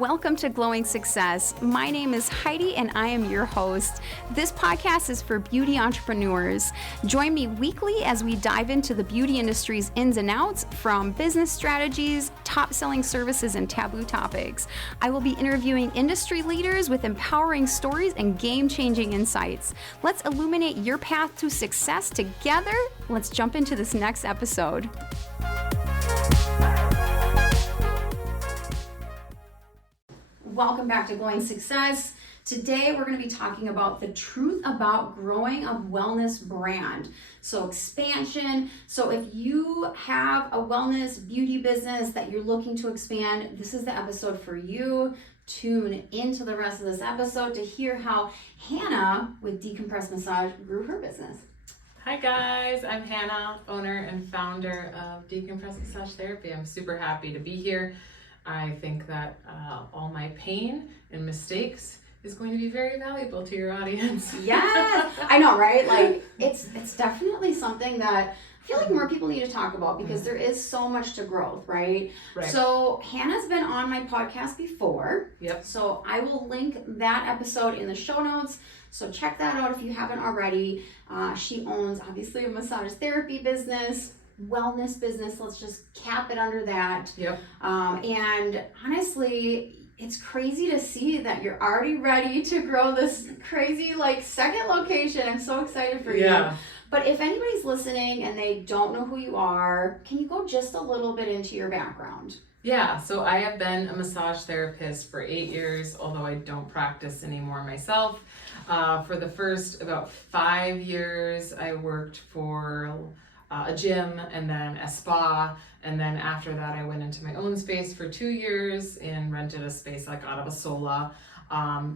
Welcome to Glowing Success. My name is Heidi and I am your host. This podcast is for beauty entrepreneurs. Join me weekly as we dive into the beauty industry's ins and outs, from business strategies, top-selling services, and taboo topics. I will be interviewing industry leaders with empowering stories and game-changing insights. Let's illuminate your path to success together. Let's jump into this next episode. Welcome back to Glowing Success. Today we're going to be talking about the truth about growing a wellness brand. So expansion. So if you have a wellness beauty business that you're looking to expand, this is the episode for you. Tune into the rest of this episode to hear how Hannah with Decompress Massage grew her business. Hi guys, I'm Hannah, owner and founder of Decompress Massage Therapy. I'm super happy to be here. I think that all my pain and mistakes is going to be very valuable to your audience. Yes, I know, right? Like it's definitely something that I feel like more people need to talk about because there is so much to growth, right? So Hannah's been on my podcast before. Yep. So I will link that episode in the show notes. So check that out if you haven't already. She owns obviously a massage therapy business, wellness business. Let's just cap it under that. Yep. And honestly, it's crazy to see that you're already ready to grow this crazy second location. I'm so excited for you. But if anybody's listening and they don't know who you are, can you go just a little bit into your background? Yeah, so I have been a massage therapist for 8 years, although I don't practice anymore myself. For the first about 5 years, I worked for a gym and then a spa, and then after that I went into my own space for 2 years and rented a space out of a sola.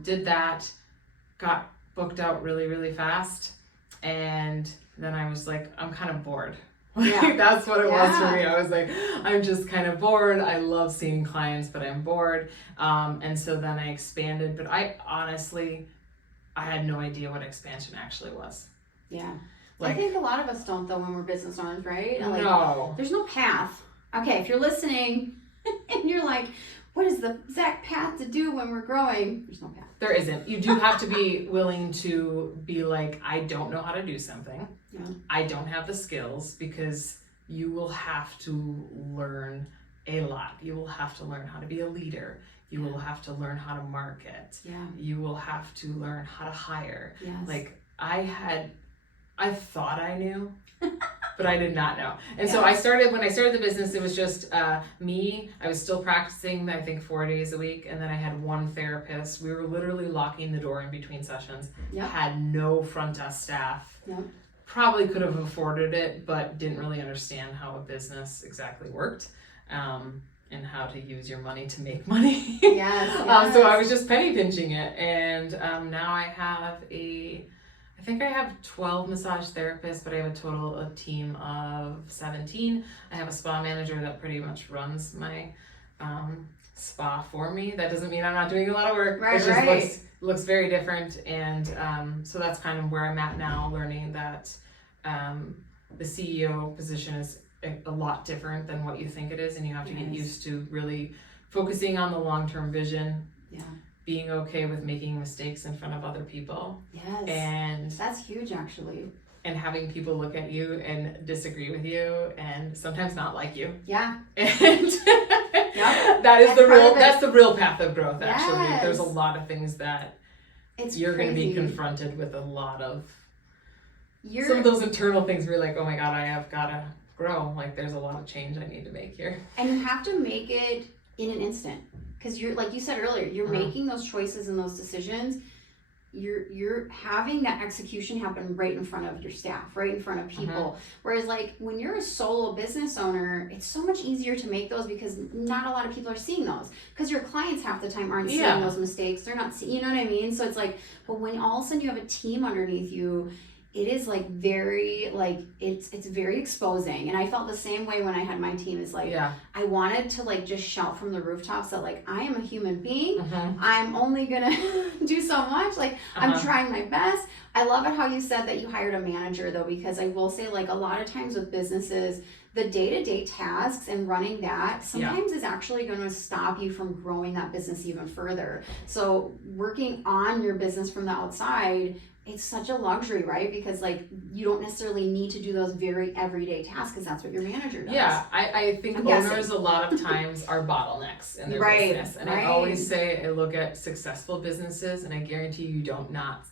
Did that, got booked out really fast, and then I was like, I'm kind of bored. That's what it was for me. I was like, I'm just kind of bored. I love seeing clients, but I'm bored. And so then I expanded, but I had no idea what expansion actually was. Yeah. I think a lot of us don't, though, when we're business owners, right? No. There's no path. Okay, if you're listening and you're like, what is the exact path to do when we're growing? There's no path. There isn't. You do have to be willing to be like, I don't know how to do something. Yeah. I don't have the skills, because you will have to learn a lot. You will have to learn how to be a leader. You will have to learn how to market. Yeah. You will have to learn how to hire. Yes. I thought I knew, but I did not know. And so when I started the business, it was just me. I was still practicing, I think 4 days a week. And then I had one therapist. We were literally locking the door in between sessions. Yep. Had no front desk staff. Yep. Probably could have afforded it, but didn't really understand how a business exactly worked. And how to use your money to make money. Yes. So I was just penny pinching it. And now I have 12 massage therapists, but I have a team of 17. I have a spa manager that pretty much runs my spa for me. That doesn't mean I'm not doing a lot of work. Right, it just looks very different. And so that's kind of where I'm at now, learning that the CEO position is a lot different than what you think it is, and you have to get used to really focusing on the long-term vision. Yeah. Being okay with making mistakes in front of other people. Yes. And that's huge, actually. And having people look at you and disagree with you and sometimes not like you. Yeah. And that's the real path of growth, actually. Yes. There's a lot of things that you're going to be confronted with, a lot of some of those internal things where you're like, oh my God, I have got to grow. There's a lot of change I need to make here. And you have to make it in an instant. Because you're, like you said earlier, you're making those choices and those decisions. You're having that execution happen right in front of your staff, right in front of people. Whereas when you're a solo business owner, it's so much easier to make those because not a lot of people are seeing those. Because your clients half the time aren't seeing those mistakes. They're not seeing, you know what I mean? So it's but when all of a sudden you have a team underneath you, it is like very like it's very exposing. And I felt the same way when I had my team. Is like I wanted to like just shout from the rooftops that like I am a human being. I'm only gonna do so much. Like I'm trying my best. I love it how you said that you hired a manager though, because I will say like a lot of times with businesses, the day-to-day tasks and running that sometimes is actually going to stop you from growing that business even further. So working on your business from the outside, it's such a luxury, right? Because like you don't necessarily need to do those very everyday tasks because that's what your manager does. Yeah, I think owners a lot of times are bottlenecks in their business. And I always say I look at successful businesses and I guarantee you do not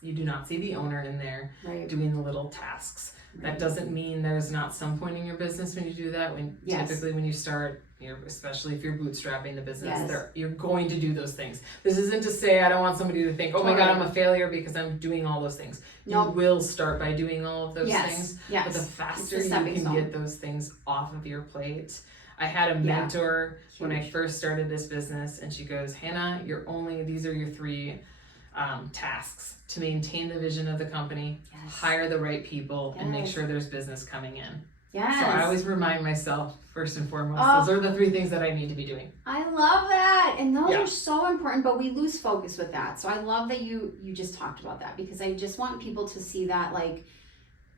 see the owner in there doing the little tasks. That doesn't mean there's not some point in your business when you do that. Typically when you start, especially if you're bootstrapping the business, you're going to do those things. This isn't to say I don't want somebody to think, oh my God, I'm a failure because I'm doing all those things. You will start by doing all of those things, but the faster you can get those things off of your plate. I had a mentor when I first started this business, and she goes, Hannah, these are your 3 tasks: to maintain the vision of the company, hire the right people, and make sure there's business coming in. So I always remind myself, first and foremost, those are the 3 things that I need to be doing. I love that. And those are so important, but we lose focus with that. So I love that you just talked about that, because I just want people to see that like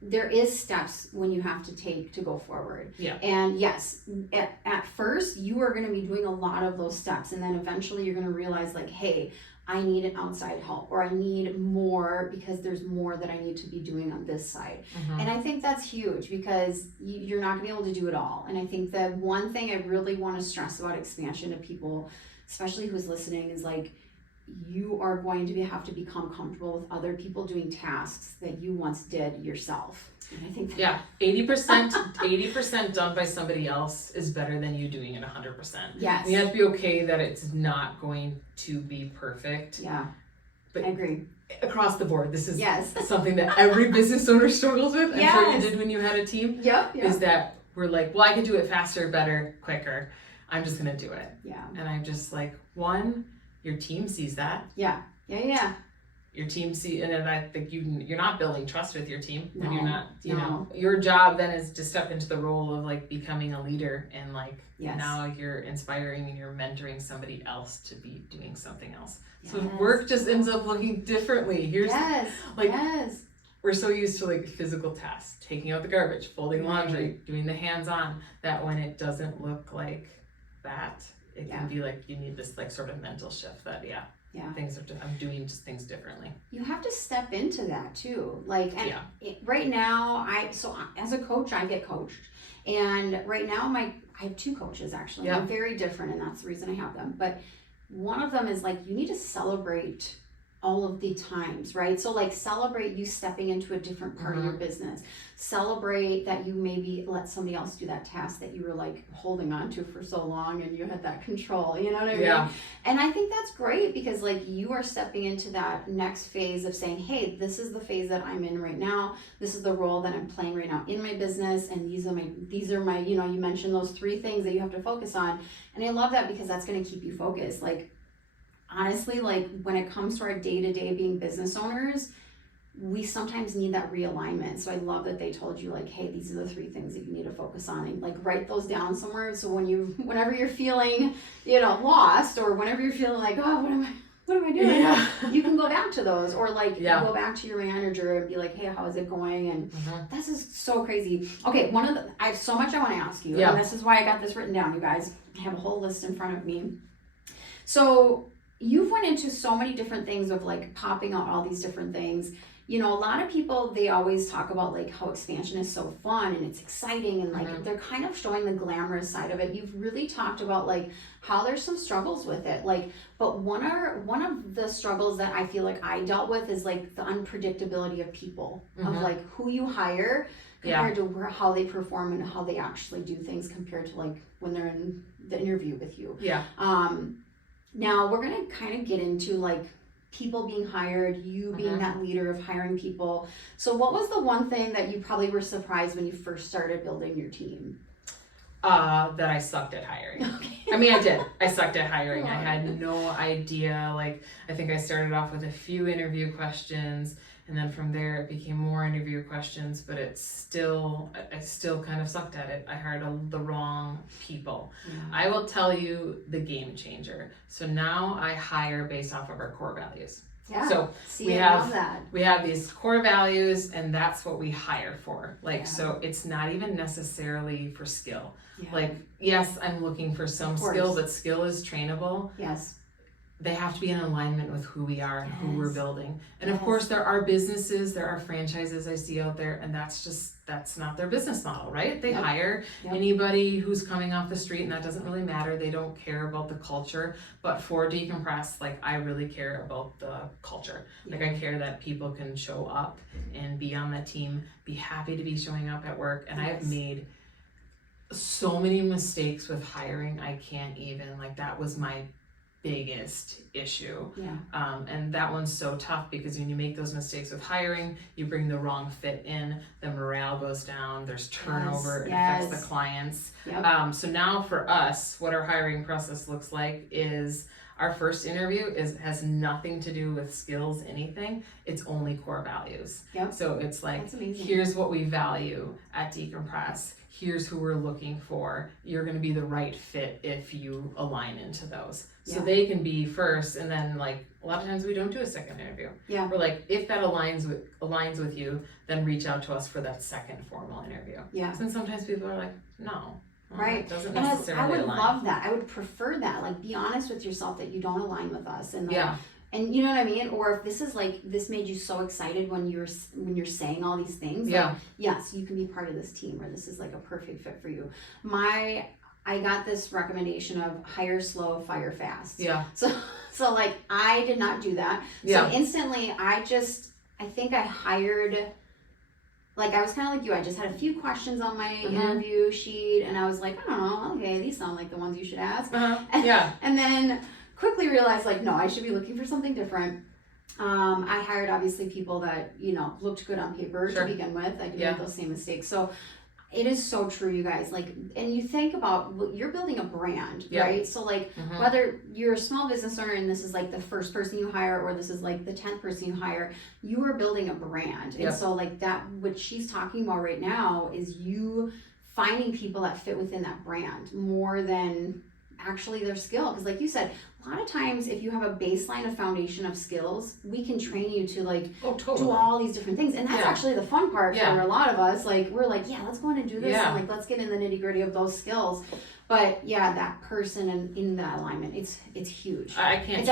there is steps when you have to take to go forward. And yes, at first you are going to be doing a lot of those steps, and then eventually you're going to realize like, hey, I need an outside help, or I need more because there's more that I need to be doing on this side. And I think that's huge, because you're not gonna be able to do it all. And I think that one thing I really want to stress about expansion to people, especially who's listening, is like you are going to have to become comfortable with other people doing tasks that you once did yourself. And I think 80% done by somebody else is better than you doing it 100%. Yes. And you have to be okay that it's not going to be perfect. But I agree. Across the board, this is something that every business owner struggles with. I'm sure you did when you had a team. Is that we're like, well, I can do it faster, better, quicker. I'm just gonna do it. And I'm just like, one, your team sees that. Your team and then I think you're not building trust with your team when you're not, you know, your job then is to step into the role of like becoming a leader, and like now you're inspiring and you're mentoring somebody else to be doing something else. So work just ends up looking differently. We're so used to like physical tasks, taking out the garbage, folding laundry, doing the hands-on, that when it doesn't look like that, it can be like you need this like sort of mental shift that things are I'm doing just things differently. You have to step into that too. Like right now, as a coach, I get coached, and right now I have 2 coaches actually. They're very different, and that's the reason I have them. But one of them is like you need to celebrate all of the times, right? So like celebrate you stepping into a different part of your business. Celebrate that you maybe let somebody else do that task that you were like holding on to for so long, and you had that control, you know what I mean? And I think that's great, because like you are stepping into that next phase of saying, hey, this is the phase that I'm in right now. This is the role that I'm playing right now in my business. And these are my, you know, you mentioned those 3 things that you have to focus on. And I love that, because that's going to keep you focused. Like, honestly, like when it comes to our day-to-day being business owners, we sometimes need that realignment. So I love that they told you like, hey, these are the 3 things that you need to focus on, and like write those down somewhere. So whenever you're feeling, you know, lost, or whenever you're feeling like, oh, what am I doing? You can go back to those, or like go back to your manager and be like, hey, how is it going? And this is so crazy. Okay, I have so much I want to ask you, and this is why I got this written down, you guys. I have a whole list in front of me. So you've went into so many different things of like popping out all these different things. You know, a lot of people, they always talk about like how expansion is so fun and it's exciting, and like they're kind of showing the glamorous side of it. You've really talked about like how there's some struggles with it. Like, but one of the struggles that I feel like I dealt with is like the unpredictability of people, of like who you hire compared to how they perform and how they actually do things compared to like when they're in the interview with you. Now we're going to kind of get into like people being hired, you being that leader of hiring people. So what was the one thing that you probably were surprised when you first started building your team? That I sucked at hiring. I mean, I did. I sucked at hiring. I had no idea. Like, I think I started off with a few interview questions, And then from there, it became more interview questions, but I still kind of sucked at it. I hired the wrong people. Yeah. I will tell you the game changer. So now I hire based off of our core values. Yeah. So I love that. we have these core values, and that's what we hire for. Like, Yeah. so it's not even necessarily for skill. Yeah. Like, yes, I'm looking for some skill, but skill is trainable. Yes. They have to be in alignment with who we are and who we're building. And of Yes. course, there are businesses, there are franchises I see out there, and that's not their business model, right? They hire anybody who's coming off the street, and that doesn't really matter. They don't care about the culture. But for Decompress, like, I really care about the culture. Like, I care that people can show up and be on that team, be happy to be showing up at work. And I have made so many mistakes with hiring, I can't even, like, that was my biggest issue. And that one's so tough because when you make those mistakes with hiring, you bring the wrong fit in, the morale goes down, there's turnover, it affects the clients. So now for us, what our hiring process looks like is our first interview has nothing to do with skills, anything. It's only core values. So it's like, here's what we value at Decompress. Here's who we're looking for. You're going to be the right fit if you align into those. So they can be first, and then, like, a lot of times we don't do a second interview. We're like, if that aligns with you, then reach out to us for that second formal interview. And sometimes people are like, no. Right. It doesn't And necessarily I would align. love that. I would prefer that. Like, be honest with yourself that you don't align with us, and like, Yeah. and you know what I mean? Or if this is like, this made you so excited when you're saying all these things, like, yes, you can be part of this team, or this is like a perfect fit for you. I got this recommendation of hire slow, fire fast. So like, I did not do that. So instantly, I think I hired, like, I was kind of like you. I just had a few questions on my interview sheet, and I was like, I don't know, okay, these sound like the ones you should ask. And then quickly realized, like, no, I should be looking for something different. I hired, obviously, people that, you know, looked good on paper to begin with. I didn't make those same mistakes. So it is so true, you guys. Like, and you think about, you're building a brand, right? So like, whether you're a small business owner and this is like the first person you hire, or this is like the 10th person you hire, you are building a brand. And so like, that, what she's talking about right now is you finding people that fit within that brand more than actually their skill. Because like you said, a lot of times if you have a baseline, a foundation of skills, we can train you to like do all these different things. And that's actually the fun part for a lot of us. Like, we're like, let's go in and do this, and like, let's get in the nitty gritty of those skills. But that person and in that alignment, it's huge. I can't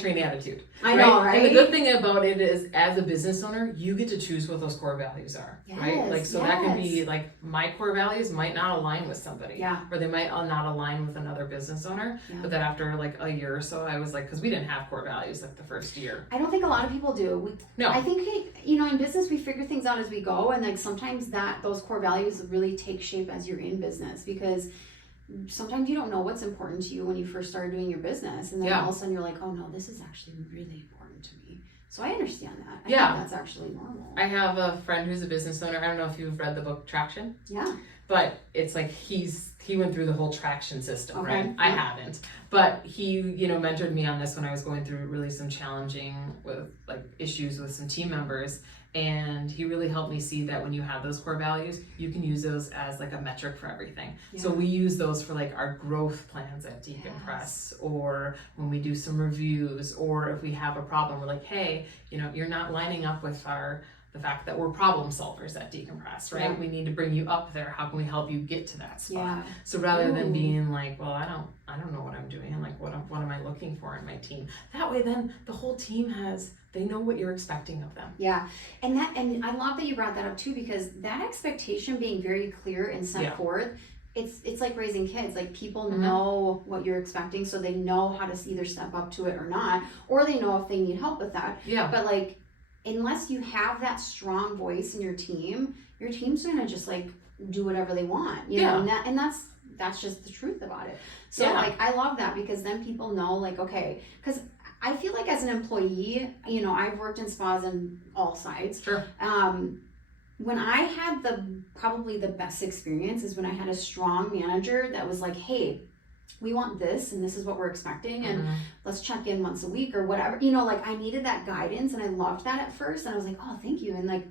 train attitude. I know, right? And the good thing about it is, as a business owner, you get to choose what those core values are, right? Like, so that can be like, my core values might not align with somebody, or they might not align with another business owner. But then after like a year or so, I was like, because we didn't have core values like the first year. I don't think a lot of people do. I think, you know, in business, we figure things out as we go, and like, sometimes those core values really take shape as you're in business, because sometimes you don't know what's important to you when you first started doing your business, and then all of a sudden you're like, oh no, this is actually really important to me. So I understand that. I think that's actually normal. I have a friend who's a business owner. I don't know if you've read the book Traction. But it's like, he went through the whole traction system, right? I haven't. But he, you know, mentored me on this when I was going through really some challenging issues with some team members. And he really helped me see that when you have those core values, you can use those as like a metric for everything. So we use those for like our growth plans at Decompress, or when we do some reviews, or if we have a problem, we're like, hey, you know, you're not lining up with the fact that we're problem solvers at Decompress, right? We need to bring you up there. How can we help you get to that spot? So rather than being like, well, I don't know what I'm doing, and like, what am I looking for in my team? That way, then the whole team they know what you're expecting of them. And I love that you brought that up too, because that expectation being very clear and set forth, it's like raising kids. Like, people know what you're expecting, so they know how to either step up to it or not, or they know if they need help with that. But like, unless you have that strong voice in your team's gonna just like do whatever they want, you know, and that's just the truth about it. So like, I love that, because then people know, like, okay, because I feel like as an employee, you know, I've worked in spas on all sides. When I had probably the best experience is when I had a strong manager that was like, hey, we want this and this is what we're expecting and let's check in once a week or whatever. You know, like I needed that guidance and I loved that at first and I was like, oh, thank you. And like,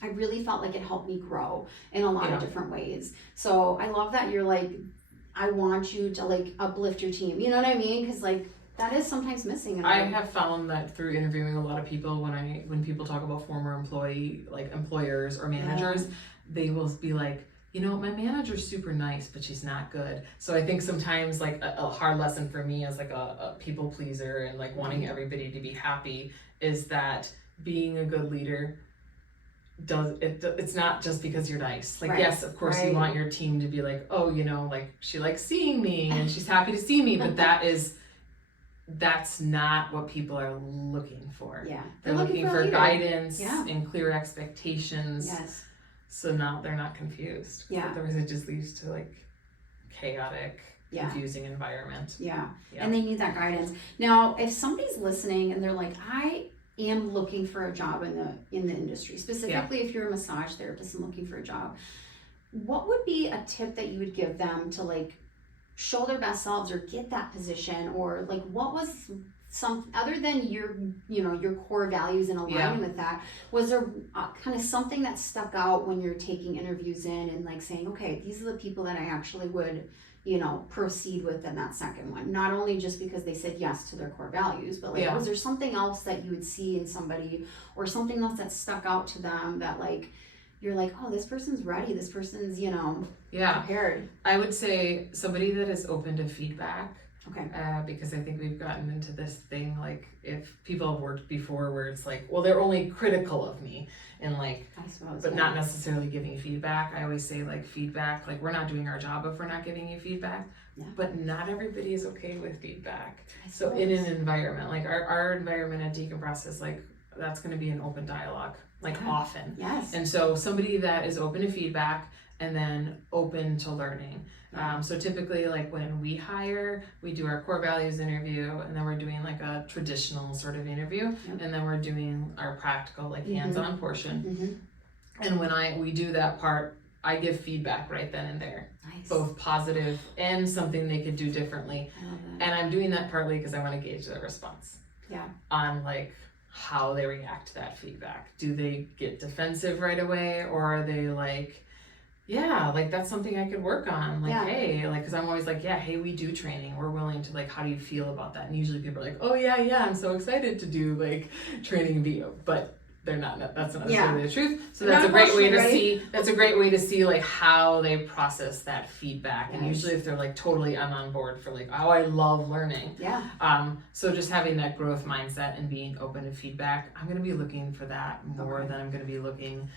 I really felt like it helped me grow in a lot of different ways. So I love that you're like, I want you to like uplift your team. You know what I mean? Because like that is sometimes missing. I have found that through interviewing a lot of people, when people talk about former employers or managers, they will be like, you know, my manager's super nice, but she's not good. So I think sometimes like a hard lesson for me as like a people pleaser and like wanting everybody to be happy is that being a good leader it's not just because you're nice. Like, yes, of course you want your team to be like, oh, you know, like she likes seeing me and she's happy to see me, but that's not what people are looking for. Yeah. They're looking for guidance and clear expectations. Yes. So now they're not confused. Yeah. Otherwise it just leads to like chaotic, confusing environment. Yeah. And they need that guidance. Now, if somebody's listening and they're like, I am looking for a job in the industry, specifically if you're a massage therapist and looking for a job, what would be a tip that you would give them to like show their best selves or get that position, or like what was some other than your core values and aligning with that, was there kind of something that stuck out when you're taking interviews in and like saying, okay, these are the people that I actually would proceed with in that second one, not only just because they said yes to their core values, but like was there something else that you would see in somebody or something else that stuck out to them that like you're like, oh, this person's ready, this person's prepared? I would say somebody that is open to feedback. Okay. Because I think we've gotten into this thing, like if people have worked before where it's like, well, they're only critical of me and like, I suppose, but not necessarily giving feedback. I always say like feedback, like we're not doing our job if we're not giving you feedback, but not everybody is okay with feedback. So in an environment, like our environment at Decompress is like, that's going to be an open dialogue, like often. Yes. And so somebody that is open to feedback and then open to learning. So typically like when we hire, we do our core values interview and then we're doing like a traditional sort of interview and then we're doing our practical like hands-on portion. And when we do that part, I give feedback right then and there, both positive and something they could do differently. And I'm doing that partly because I want to gauge their response on like how they react to that feedback. Do they get defensive right away, or are they like, yeah, like that's something I could work on. Like, hey, like, cause I'm always like, yeah, hey, we do training. We're willing to like, how do you feel about that? And usually people are like, oh yeah, I'm so excited to do like training video, but they're not, that's not necessarily the truth. So that's a great way to see, like how they process that feedback. And usually if they're like totally on board for like, oh, I love learning. So just having that growth mindset and being open to feedback, I'm going to be looking for that more than I'm going to be looking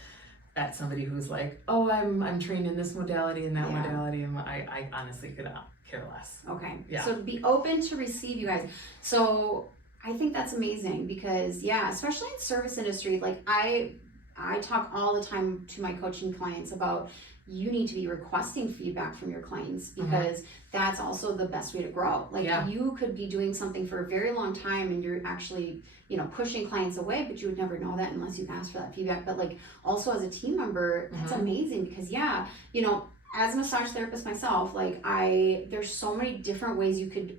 at somebody who's like, oh, I'm trained in this modality and that modality, and I honestly could not care less. Okay. So be open to receive, you guys. So I think that's amazing because especially in service industry, like I talk all the time to my coaching clients about you need to be requesting feedback from your clients because that's also the best way to grow. Like you could be doing something for a very long time and you're actually, pushing clients away, but you would never know that unless you ask for that feedback. But like also as a team member, that's amazing because as a massage therapist myself, like there's so many different ways you could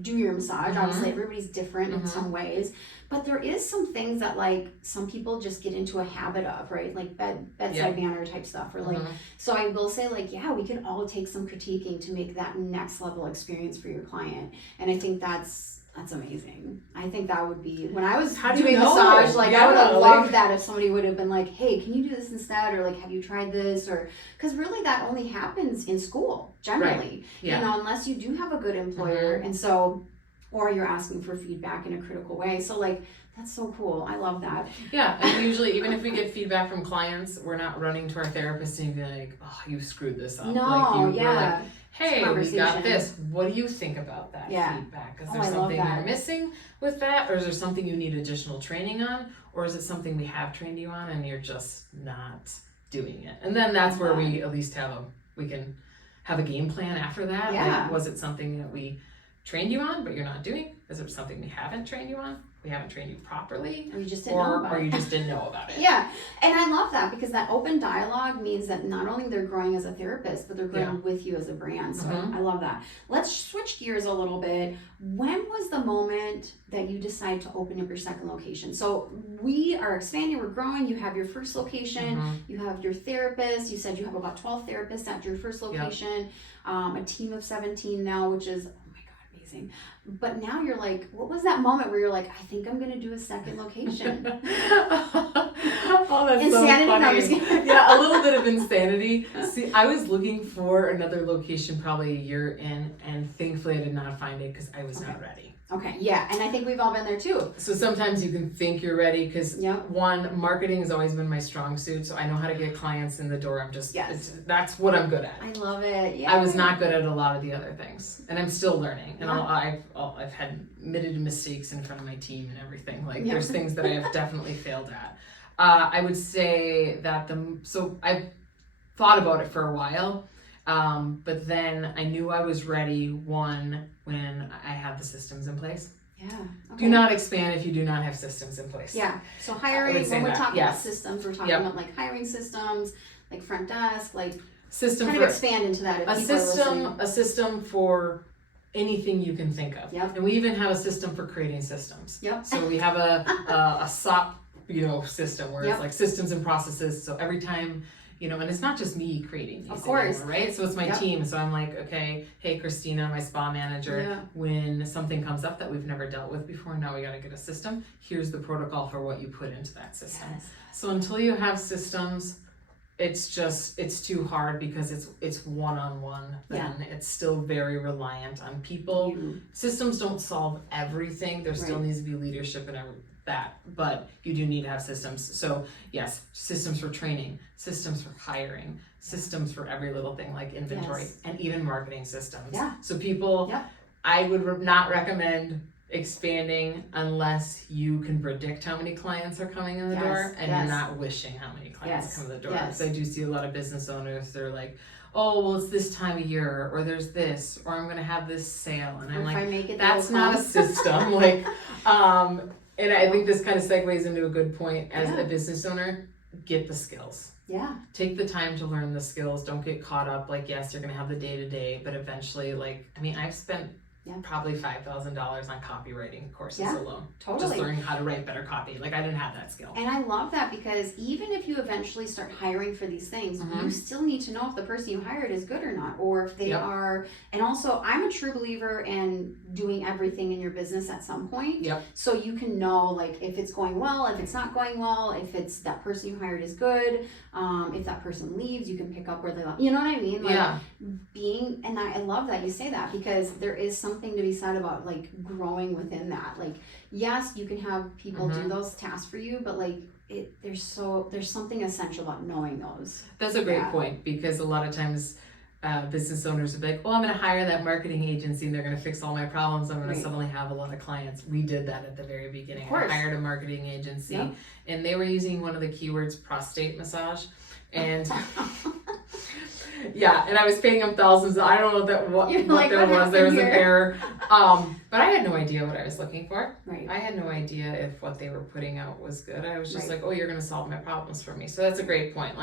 do your massage. Obviously everybody's different in some ways, but there is some things that like some people just get into a habit of, right? Like bedside manner type stuff, or like, so I will say like, we can all take some critiquing to make that next level experience for your client. And I think that's amazing. I think that would be, when I was doing massage, like I would have loved that if somebody would have been like, hey, can you do this instead? Or like, have you tried this? Or, cause really that only happens in school generally, unless you do have a good employer. And so, or you're asking for feedback in a critical way. So like, that's so cool. I love that. Yeah, and usually even if we get feedback from clients, we're not running to our therapist and being like, oh, you screwed this up. No, we're like, hey, we got this. What do you think about that feedback? Is there something you're missing with that? Or is there something you need additional training on? Or is it something we have trained you on and you're just not doing it? And then that's where we at least we can have a game plan after that. Yeah. Like, was it something that we trained you on but you're not doing? Is it something we haven't trained you on? we haven't trained you properly, or you just didn't know about or it. you just didn't know about it. Yeah, and I love that because that open dialogue means that not only they're growing as a therapist, but they're growing with you as a brand. So I love that. Let's switch gears a little bit. When was the moment that you decided to open up your second location? So we are expanding, we're growing. You have your first location, you have your therapist. You said you have about 12 therapists at your first location, a team of 17 now, which is, oh my God, amazing. But now you're like, what was that moment where you're like, I think I'm going to do a second location? Oh, that's insanity. so funny. No, I'm just kidding. Yeah, a little bit of insanity. See, I was looking for another location probably a year in, and thankfully I did not find it because I was not ready. Okay, yeah, and I think we've all been there too. So sometimes you can think you're ready because one, marketing has always been my strong suit, so I know how to get clients in the door. I'm just, that's what I'm good at. I love it. Yeah. I was not good at a lot of the other things, and I'm still learning. And I've had admitted mistakes in front of my team and everything. Like there's things that I have definitely failed at. I would say that so I've thought about it for a while. But then I knew I was ready, when I had the systems in place. Yeah. Okay. Do not expand if you do not have systems in place. Yeah. So hiring, when we're talking about systems, we're talking about like hiring systems, like front desk, like system kind of expand into that. If a system for anything you can think of. Yep. And we even have a system for creating systems. Yep. So we have a SOP, system where it's like systems and processes. So every time, and it's not just me creating these anymore, right? So it's my team. So I'm like, okay, hey, Christina, my spa manager, when something comes up that we've never dealt with before, now we got to get a system. Here's the protocol for what you put into that system. Yes. So until you have systems, it's too hard because it's one-on-one. Then it's still very reliant on people. Systems don't solve everything. There still needs to be leadership and that, but you do need to have systems. So yes, systems for training, systems for hiring, systems for every little thing like inventory, and even marketing systems. Yeah. So people, I would not recommend expanding unless you can predict how many clients are coming in the door and you're not wishing how many clients come in the door. Because I do see a lot of business owners, they're like, oh, well, it's this time of year, or there's this, or I'm going to have this sale. And I'm like, that's not a system. And I think this kind of segues into a good point as a business owner. Get the skills. Yeah. Take the time to learn the skills. Don't get caught up yes, you're going to have the day-to-day, but eventually I've spent probably $5,000 on copywriting courses alone. Totally. Just learning how to write better copy. I didn't have that skill. And I love that because even if you eventually start hiring for these things, you still need to know if the person you hired is good or not, or if they are. And also, I'm a true believer in doing everything in your business at some point. Yep. So you can know if it's going well, if it's not going well, if it's that person you hired is good, if that person leaves, you can pick up where they left. You know what I mean? And I love that you say that because there is something to be said about growing within that. Yes, you can have people do those tasks for you, but there's something essential about knowing those. That's a great point because a lot of times business owners would be like, well, I'm going to hire that marketing agency and they're going to fix all my problems. I'm going to suddenly have a lot of clients. We did that at the very beginning. I hired a marketing agency and they were using one of the keywords prostate massage. And and I was paying them thousands. I don't know what there was. There was an error. But I had no idea what I was looking for. Right. I had no idea if what they were putting out was good. I was just like, oh, you're going to solve my problems for me. So that's a great point.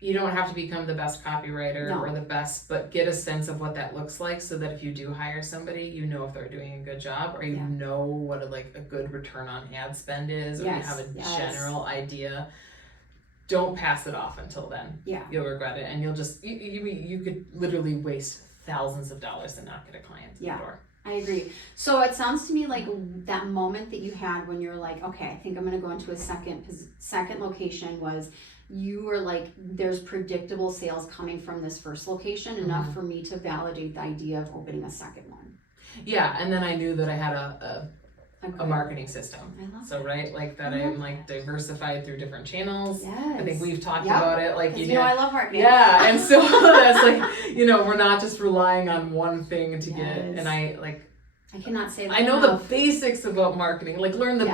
You don't have to become the best copywriter or the best, but get a sense of what that looks like so that if you do hire somebody, you know if they're doing a good job or you know what a good return on ad spend is or you have a general idea. Don't pass it off until then. Yeah. You'll regret it and you'll just, you could literally waste thousands of dollars and not get a client to the door. I agree. So it sounds to me like that moment that you had when you're like, okay, I think I'm going to go into a second location was you were like, there's predictable sales coming from this first location enough for me to validate the idea of opening a second one. Yeah. And then I knew that I had a marketing system. I love that. I'm diversified through different channels. Yes. I think we've talked about it. I love marketing. Yeah. And so that's we're not just relying on one thing to get, and I cannot say that. I know the basics about marketing. Learn the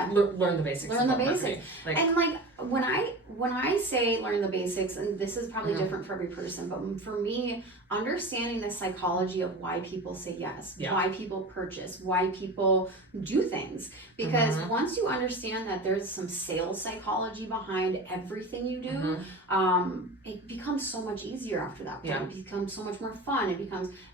basics. Learn the basics. Marketing. And when I say learn the basics, and this is probably different for every person, but for me, understanding the psychology of why people say yes, why people purchase, why people do things, because once you understand that there's some sales psychology behind everything you do, it becomes so much easier after that point. It becomes so much more fun.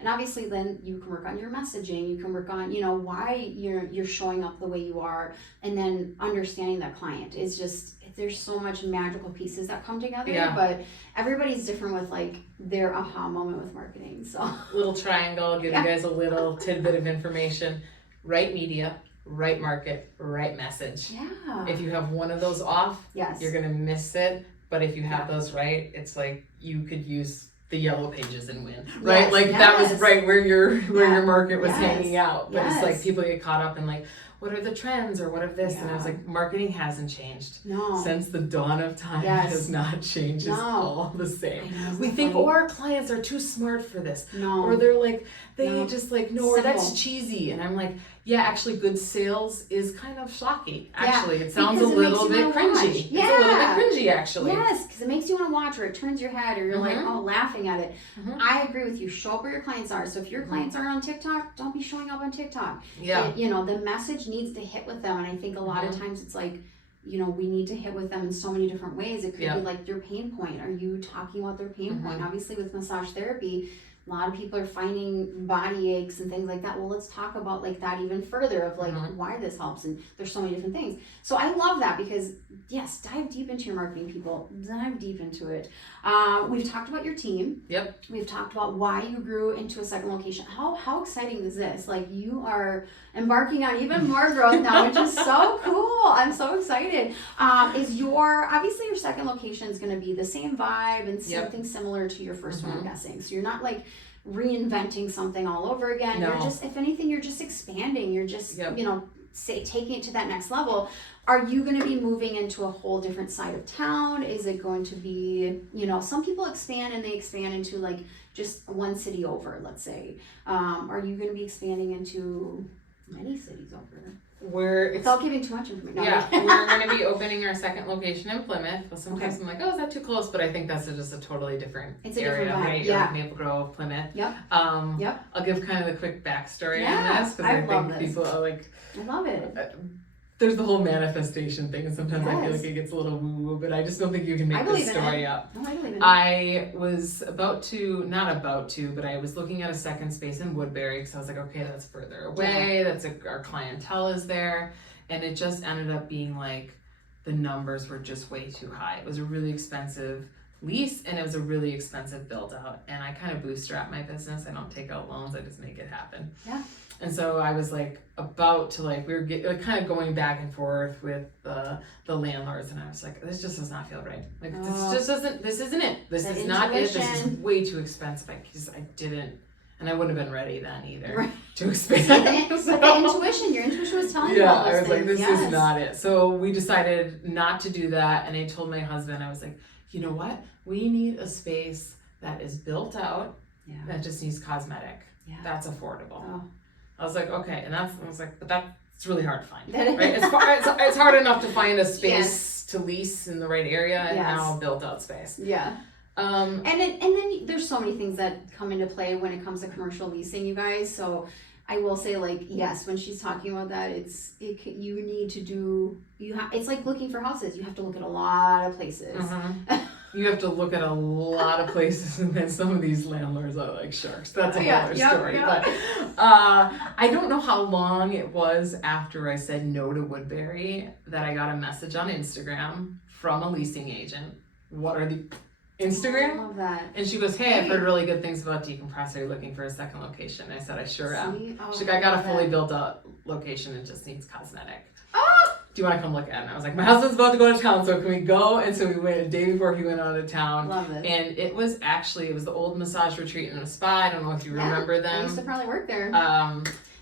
And obviously then you can work on your messaging, you can work on, why you're showing up the way you are, and then understanding that client is just, there's so much magical pieces that come together, but everybody's different with like their aha moment with marketing. So little triangle, give you guys a little tidbit of information. Right media, right market, right message. Yeah. If you have one of those off, you're gonna miss it. But if you have those right, it's like you could use the yellow pages and win, right? That was right where your market was hanging out. But it's like people get caught up in like, what are the trends or what of this? And I was like, marketing hasn't changed. No. Since the dawn of time, it has not changed. It's all the same. We think, our clients are too smart for this. No. Or they're like, just like, no, or that's cheesy. And I'm like, actually good sales is kind of schlocky. Actually, it sounds a little bit cringy. It's a little bit cringy, actually. Yes, because it makes you want to watch, or it turns your head, or you're like, laughing at it. I agree with you. Show up where your clients are. So if your clients aren't on TikTok, don't be showing up on TikTok. Yeah. The message needs to hit with them. And I think a lot of times it's like, we need to hit with them in so many different ways. It could be like their pain point. Are you talking about their pain point? Obviously with massage therapy, a lot of people are finding body aches and things like that. Well, let's talk about like that even further of like why this helps. And there's so many different things. So I love that because dive deep into your marketing, people. Dive deep into it. We've talked about your team. Yep. We've talked about why you grew into a second location. How exciting is this? Like you are embarking on even more growth now, which is so cool. I'm so excited. Obviously your second location is going to be the same vibe and something similar to your first one, I'm guessing. So you're not like reinventing something all over again. No. You're just, if anything, you're just expanding. You're just, taking it to that next level. Are you going to be moving into a whole different side of town? Is it going to be, some people expand and they expand into like just one city over, let's say. Are you going to be expanding into many cities over? Without giving too much information. We're going to be opening our second location in Plymouth. Well, sometimes I'm like, is that too close? But I think that's just a totally different area, right? Like Maple Grove, Plymouth. Yep. I'll give kind of the quick backstory on this because I think people are like, I love it. There's the whole manifestation thing, and sometimes I feel like it gets a little woo-woo, but I just don't think you can make this story up. No, I believe in it. I was but I was looking at a second space in Woodbury because I was like, okay, that's further away. Our clientele is there, and it just ended up being like the numbers were just way too high. It was a really expensive lease, and it was a really expensive build out, and I kind of bootstrap my business. I don't take out loans. I just make it happen. Yeah. And so I was like about to we were kind of going back and forth with the landlords, and I was like, this just does not feel right. Like this isn't it. This is not it. This is way too expensive. I didn't, and I wouldn't have been ready then either to expand. But the intuition, your intuition was telling you all those I was things. Like, this is not it. So we decided not to do that, and I told my husband, I was like, you know what? We need a space that is built out, that just needs cosmetic. Yeah. That's affordable. Oh. I was like, okay, but that's really hard to find, right? It's hard enough to find a space to lease in the right area and now built out space. Yeah. And then there's so many things that come into play when it comes to commercial leasing, you guys. So I will say, when she's talking about that, it's like looking for houses. You have to look at a lot of places. You have to look at a lot of places, and then some of these landlords are like sharks. That's another story. But I don't know how long it was after I said no to Woodbury that I got a message on Instagram from a leasing agent. What are the Instagram? I love that. And she goes, hey, I've heard really good things about Decompress. Are you looking for a second location? And I said, I sure am. She's like, I got a fully built out location. It just needs cosmetic. Do you want to come look at it? And I was like, my husband's about to go to town, so can we go? And so we went a day before he went out of town. Love it. And it was the old massage retreat and a spa. I don't know if you remember them. I used to probably work there.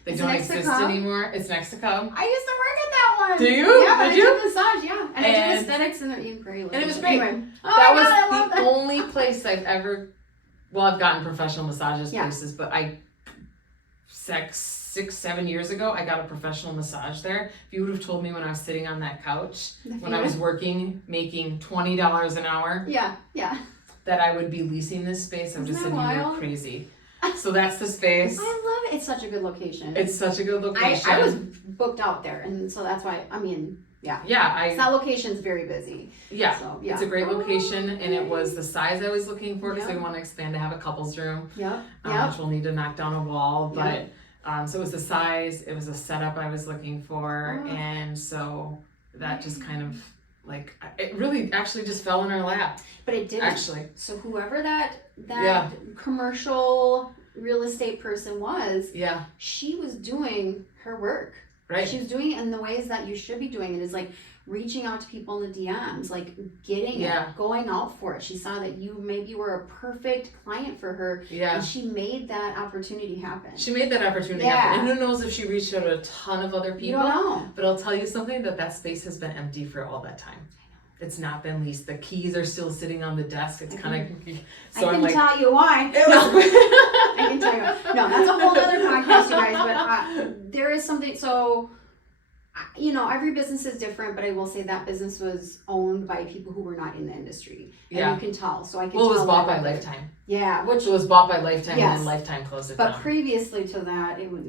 They don't exist anymore. It's next to Cub. I used to work at that one. Do you? Yeah, I did massage, and I did aesthetics and great. And it was great. Anyway. That was the only place I've gotten professional massages places, but 6, 7 years ago, I got a professional massage there. If you would have told me when I was sitting on that couch, when I was working, making $20 an hour, yeah, that I would be leasing this space, I would have Isn't said that you wild? were crazy. So that's the space. I love it. It's such a good location. It's such a good location. I was booked out there, and so that's why, I mean, yeah. Yeah, that location's very busy. Yeah, so, yeah. It's a great location, and it was the size I was looking for because Yep. we want to expand to have a couples room, Yep. which we'll need to knock down a wall. Yep. But so it was the size, it was the setup I was looking for, Oh. and so that just kind of like it really actually just fell in our lap. But it didn't. Actually, So whoever that Yeah. commercial real estate person was, yeah, she was doing her work. right. She was doing it in the ways that you should be doing it, is like reaching out to people in the DMs, like getting Yeah. it, going out for it. She saw that you maybe were a perfect client for her, Yeah. and she made that opportunity happen. She made that opportunity Yeah. happen, and who knows if she reached out to a ton of other You people. don't know. But I'll tell you something, that space has been empty for all that time. It's not been leased. The keys are still sitting on the desk. It's kind of so I I'm can like, tell you why. it No. was I can tell you. No, that's a whole other podcast, you guys. But there is something. So, you know, every business is different. But I will say that business was owned by people who were not in the industry, and Yeah. you can tell. So I can. Well, it was tell bought that by right there. Lifetime. Yeah, which. It was bought by Lifetime, Yes. and then Lifetime closed it But down. previously to that, it was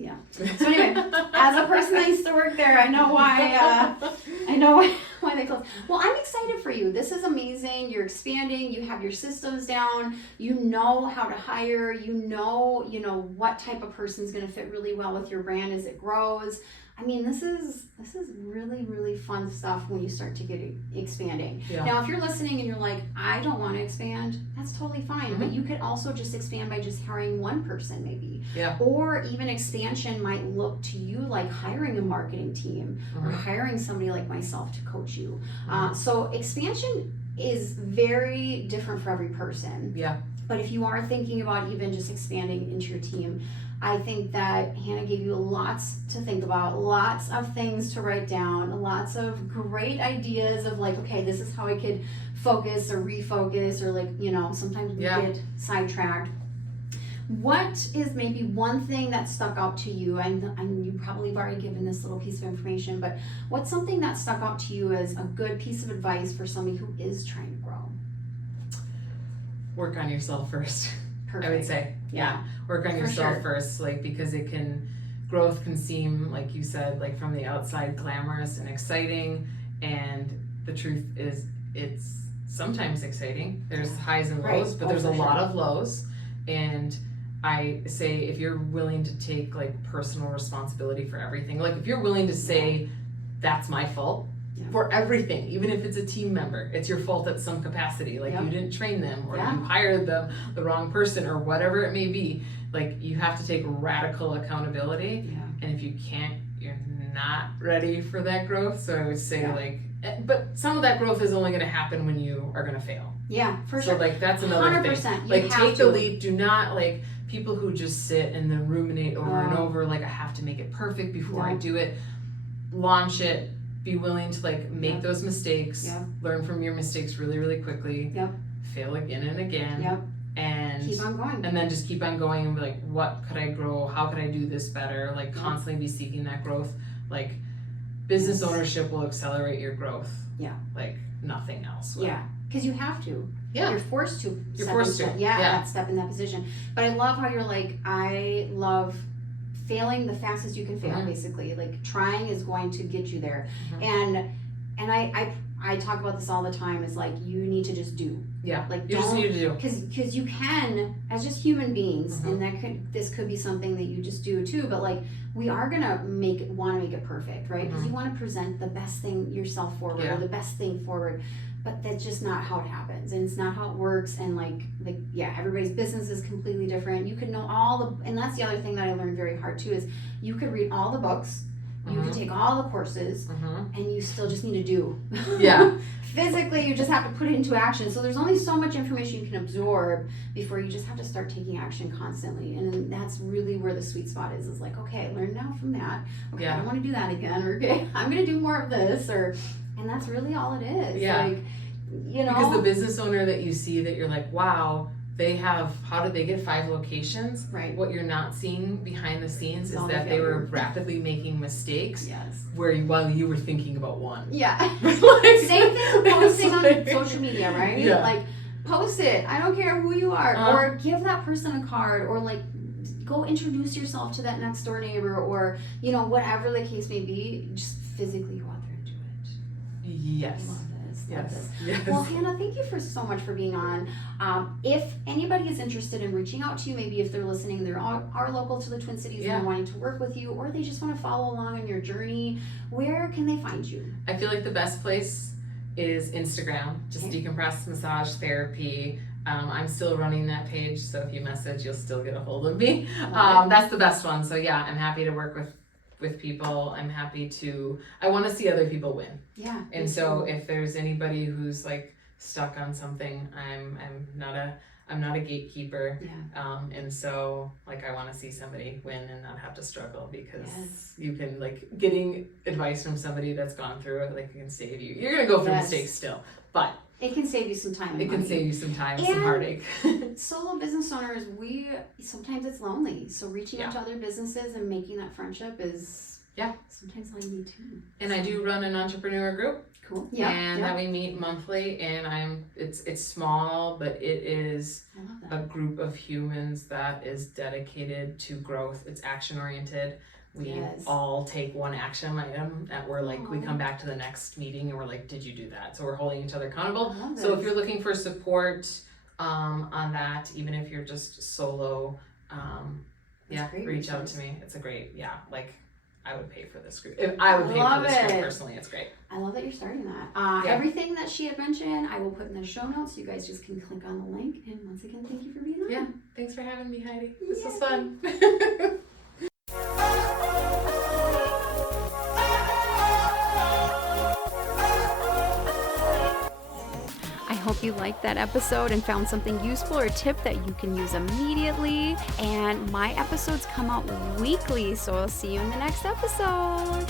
So anyway, as a person that used to work there, I know why. I know why they closed. Well, I'm excited for you. This is amazing. You're expanding. You have your systems down. You know how to hire. You know what type of person's going to fit really well with your brand as it grows. I mean, this is really, really fun stuff when you start to get expanding. Yeah. Now, if you're listening and you're like, I don't want to expand, that's totally fine. Mm-hmm. But you could also just expand by just hiring one person, maybe. Yeah. Or even expansion might look to you like hiring a marketing team or hiring somebody like myself to coach you. So expansion is very different for every person. Yeah. But if you are thinking about even just expanding into your team, I think that Hannah gave you lots to think about, lots of things to write down, lots of great ideas of like, okay, this is how I could focus or refocus, or like, sometimes we get sidetracked. What is maybe one thing that stuck out to you? And you probably have already given this little piece of information, but what's something that stuck out to you as a good piece of advice for somebody who is trying to grow? Work on yourself first. Perfect. I would say, yeah. Work on For yourself sure. first, like, because growth can seem, like you said, like from the outside glamorous and exciting, and the truth is it's sometimes exciting. There's highs and lows, but there's a lot of lows, and I say if you're willing to take like personal responsibility for everything, like if you're willing to say that's my fault for everything, even if it's a team member, it's your fault at some capacity, like you didn't train them, or you hired them the wrong person, or whatever it may be, like you have to take radical accountability. And if you can't, you're not ready for that growth. So I would say but some of that growth is only going to happen when you are going to fail. Yeah, for sure. So like that's another 100%. thing. You Like have take to. the leap. Do not like people who just sit and then ruminate over and over. Like I have to make it perfect before I do it. Launch it. Be willing to like make those mistakes. Learn from your mistakes really, really quickly. Fail again and again. And keep on going. And then just keep on going and be like, what could I grow? How could I do this better? Like constantly be seeking that growth. Like business ownership will accelerate your growth. Like nothing else will. Because you have to. You're forced to. You're forced to. Step in that position. But I love how you're like, I love failing the fastest you can fail, basically. Like trying is going to get you there. And I talk about this all the time, is like you need to just do. Like you just need to do. Because you can, as just human beings, and this could be something that you just do too, but like we are gonna want to make it perfect, right? Because you want to present the best thing yourself forward, or the best thing forward, but that's just not how it happens, and it's not how it works. And like everybody's business is completely different. You could know and that's the other thing that I learned very hard too, is you could read all the books, you can take all the courses, and you still just need to do. Physically, you just have to put it into action. So there's only so much information you can absorb before you just have to start taking action constantly. And that's really where the sweet spot is like, okay, I learned now from that. Okay, I don't want to do that again. Or okay, I'm going to do more of this. And that's really all it is. Like, Because the business owner that you see that you're like, wow, they have, how did they get 5 locations? Right. What you're not seeing behind the scenes is all that the they were failure. rapidly making mistakes Yes. while you were thinking about one. Yeah. Like, Same thing with posting on like- social media, right? Yeah. Like, post it. I don't care who you are. Uh-huh. Or give that person a card. Or, like, go introduce yourself to that next door neighbor. Or, you know, whatever the case may be, just physically go out there and do it. Yes. Love this. Love Yes. this. Yes. Well, Hannah, thank you so much for being on. If anybody is interested in reaching out to you, maybe if they're listening, they are local to the Twin Cities and they're wanting to work with you, or they just want to follow along on your journey, where can they find you? I feel like the best place is Instagram, just Okay. Decompress Massage Therapy. I'm still running that page, so if you message, you'll still get a hold of me. That's the best one. So yeah, I'm happy to work with people. I'm happy to, I want to see other people win. Yeah. And so if there's anybody who's like stuck on something, I'm not a gatekeeper. Yeah. And so like I want to see somebody win and not have to struggle, because Yes. you can, like, getting advice from somebody that's gone through it, like, can save you. You're gonna go through Yes. mistakes still, but It can save you some time and it can money. save you some time, And some heartache. Solo business owners, sometimes it's lonely. So reaching out to other businesses and making that friendship is sometimes all you need too. And I do run an entrepreneur group. Cool. Yeah. And that we meet monthly, and it's small, but it is I love a that. group of humans that is dedicated to growth. It's action oriented. We Yes. all take one action item that we're like, we Aw. come back to the next meeting and we're like, did you do that? So we're holding each other accountable. I love So if this. you're looking for support on that, even if you're just solo, That's great reach out resource. to me. It's a great, like, I would pay for this group. If I would pay for Love this group it. personally. It's great. I love that you're starting that. Yeah. Everything that she had mentioned, I will put in the show notes. You guys just can click on the link. And once again, thank you for being on. Yeah. Thanks for having me, Heidi. This was Yay. fun. I hope you liked that episode and found something useful or tip that you can use immediately. And my episodes come out weekly, so I'll see you in the next episode.